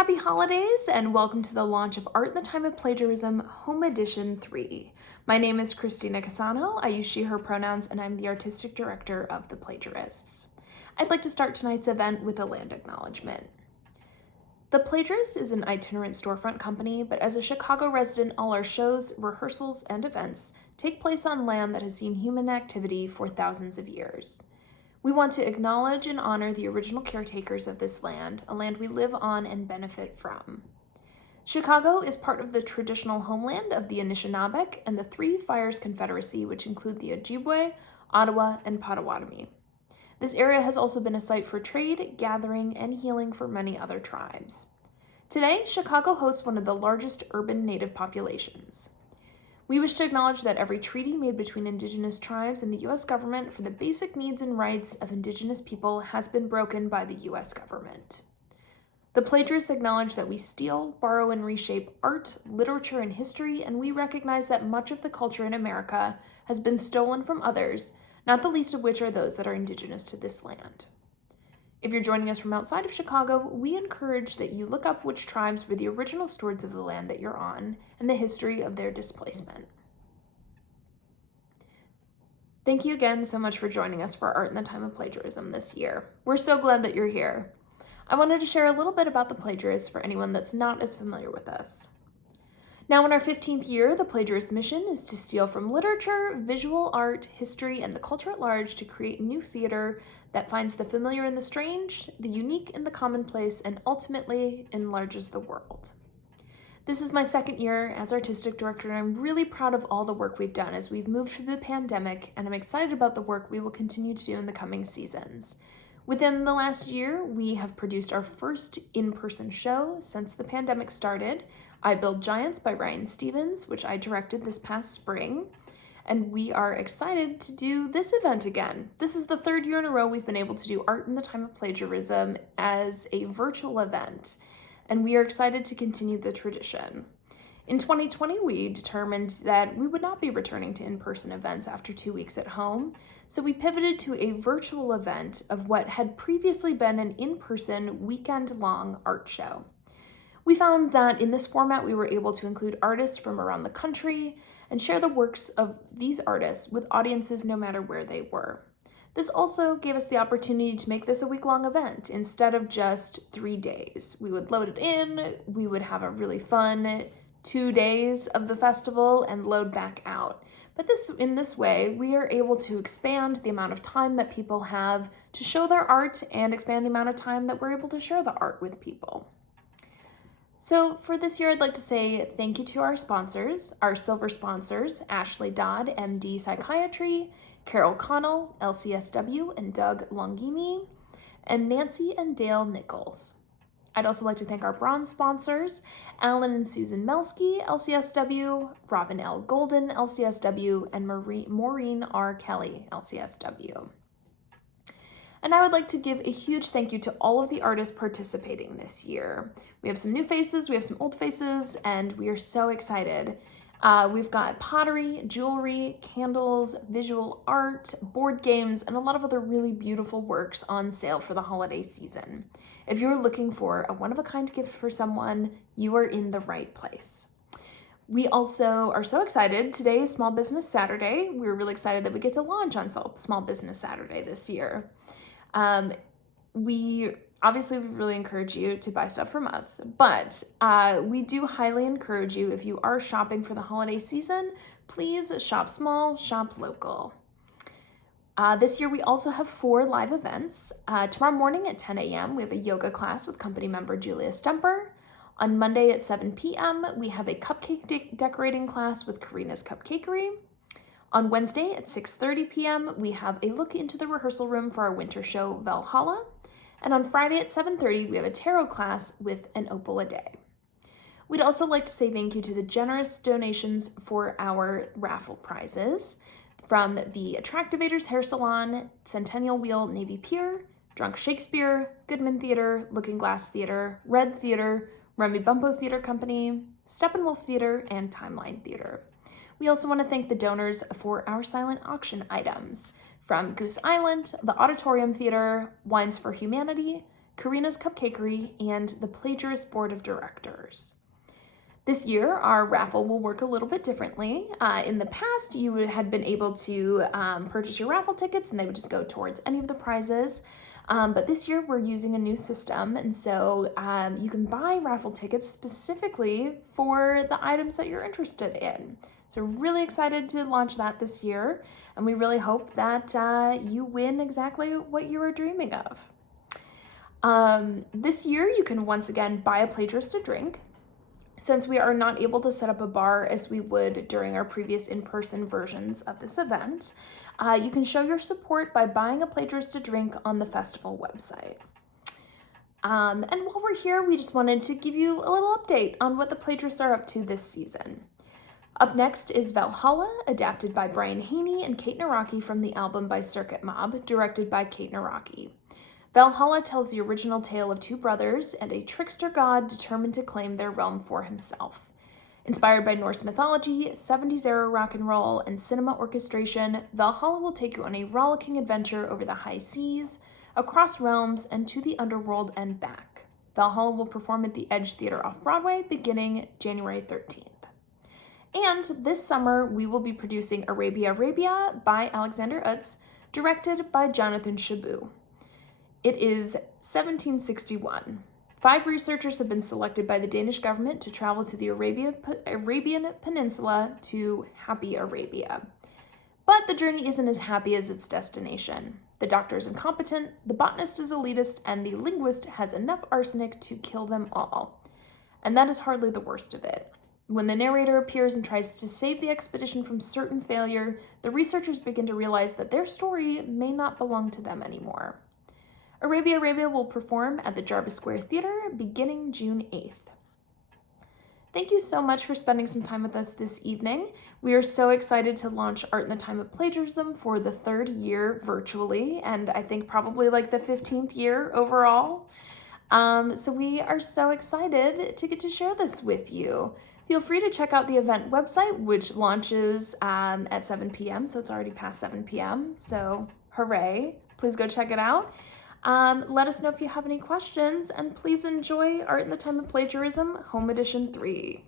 Happy holidays and welcome to the launch of Art in the Time of Plagiarism Home Edition 3. My name is Christina Casano. I use she, her pronouns, and I'm the artistic director of The Plagiarists. I'd like to start tonight's event with a land acknowledgement. The Plagiarists is an itinerant storefront company, but as a Chicago resident, all our shows, rehearsals, and events take place on land that has seen human activity for thousands of years. We want to acknowledge and honor the original caretakers of this land, a land we live on and benefit from. Chicago is part of the traditional homeland of the Anishinaabe and the Three Fires Confederacy, which include the Ojibwe, Ottawa, and Potawatomi. This area has also been a site for trade, gathering, and healing for many other tribes. Today, Chicago hosts one of the largest urban Native populations. We wish to acknowledge that every treaty made between Indigenous tribes and the U.S. government for the basic needs and rights of Indigenous people has been broken by the U.S. government. The Plagiarists acknowledge that we steal, borrow, and reshape art, literature, and history, and we recognize that much of the culture in America has been stolen from others, not the least of which are those that are Indigenous to this land. If you're joining us from outside of Chicago, we encourage that you look up which tribes were the original stewards of the land that you're on and the history of their displacement. Thank you again so much for joining us for Art in the Time of Plagiarism this year. We're so glad that you're here. I wanted to share a little bit about the Plagiarists for anyone that's not as familiar with us. Now in our 15th year, the Plagiarist mission is to steal from literature, visual art, history, and the culture at large to create new theater that finds the familiar in the strange, the unique in the commonplace, and ultimately enlarges the world. This is my second year as artistic director, and I'm really proud of all the work we've done as we've moved through the pandemic, and I'm excited about the work we will continue to do in the coming seasons. Within the last year, we have produced our first in-person show since the pandemic started, I Build Giants by Ryan Stevens, which I directed this past spring, and we are excited to do this event again. This is the third year in a row we've been able to do Art in the Time of Plagiarism as a virtual event, and we are excited to continue the tradition. In 2020, we determined that we would not be returning to in-person events after 2 weeks at home, so we pivoted to a virtual event of what had previously been an in-person weekend-long art show. We found that in this format, we were able to include artists from around the country and share the works of these artists with audiences no matter where they were. This also gave us the opportunity to make this a week-long event instead of just 3 days. We would load it in, we would have a really fun 2 days of the festival and load back out. But in this way, we are able to expand the amount of time that people have to show their art and expand the amount of time that we're able to share the art with people. So for this year, I'd like to say thank you to our sponsors, our silver sponsors, Ashley Dodd, MD Psychiatry, Carol Connell, LCSW, and Doug Longini, and Nancy and Dale Nichols. I'd also like to thank our bronze sponsors, Alan and Susan Melsky, LCSW, Robin L. Golden, LCSW, and Maureen R. Kelly, LCSW. And I would like to give a huge thank you to all of the artists participating this year. We have some new faces, we have some old faces, and we are so excited. We've got pottery, jewelry, candles, visual art, board games, and a lot of other really beautiful works on sale for the holiday season. If you're looking for a one-of-a-kind gift for someone, you are in the right place. We also are so excited. Today is Small Business Saturday. We're really excited that we get to launch on Small Business Saturday this year. We really encourage you to buy stuff from us, but we do highly encourage you, if you are shopping for the holiday season, please shop small, shop local. This year we also have 4 live events. Tomorrow morning at 10 a.m. we have a yoga class with company member Julia Stemper. On Monday at 7 p.m. we have a cupcake decorating class with Karina's Cupcakery. On Wednesday at 6:30 p.m., we have a look into the rehearsal room for our winter show, Valhalla. And on Friday at 7:30, we have a tarot class with an opal a day. We'd also like to say thank you to the generous donations for our raffle prizes from the Attractivators Hair Salon, Centennial Wheel Navy Pier, Drunk Shakespeare, Goodman Theater, Looking Glass Theater, Red Theater, Remy Bumpo Theater Company, Steppenwolf Theater, and Timeline Theater. We also want to thank the donors for our silent auction items from Goose Island, the Auditorium Theater, Wines for Humanity, Karina's Cupcakery, and the Plagiarist Board of Directors. This year, our raffle will work a little bit differently. In the past, you had been able to purchase your raffle tickets and they would just go towards any of the prizes. But this year, we're using a new system, and so you can buy raffle tickets specifically for the items that you're interested in. So we're really excited to launch that this year, and we really hope that you win exactly what you were dreaming of. This year, you can once again buy a plagiarist a drink. Since we are not able to set up a bar as we would during our previous in-person versions of this event, you can show your support by buying a plagiarist a drink on the festival website. And while we're here, we just wanted to give you a little update on what the plagiarists are up to this season. Up next is Valhalla, adapted by Brian Haney and Kate Naraki from the album by Circuit Mob, directed by Kate Naraki. Valhalla tells the original tale of two brothers and a trickster god determined to claim their realm for himself. Inspired by Norse mythology, 70s-era rock and roll, and cinema orchestration, Valhalla will take you on a rollicking adventure over the high seas, across realms, and to the underworld and back. Valhalla will perform at the Edge Theater off-Broadway beginning January 13th. And this summer, we will be producing Arabia by Alexander Utz, directed by Jonathan Chaboux. It is 1761. 5 researchers have been selected by the Danish government to travel to the Arabian Peninsula to Happy Arabia. But the journey isn't as happy as its destination. The doctor is incompetent, the botanist is elitist, and the linguist has enough arsenic to kill them all. And that is hardly the worst of it. When the narrator appears and tries to save the expedition from certain failure, the researchers begin to realize that their story may not belong to them anymore. Arabia will perform at the Jarvis Square Theater beginning June 8th. Thank you so much for spending some time with us this evening. We are so excited to launch Art in the Time of Plagiarism for the 3rd year virtually, and I think probably like the 15th year overall. So we are so excited to get to share this with you. Feel free to check out the event website, which launches at 7 p.m., so it's already past 7 p.m., so hooray. Please go check it out. Let us know if you have any questions, and please enjoy Art in the Time of Plagiarism, Home Edition 3.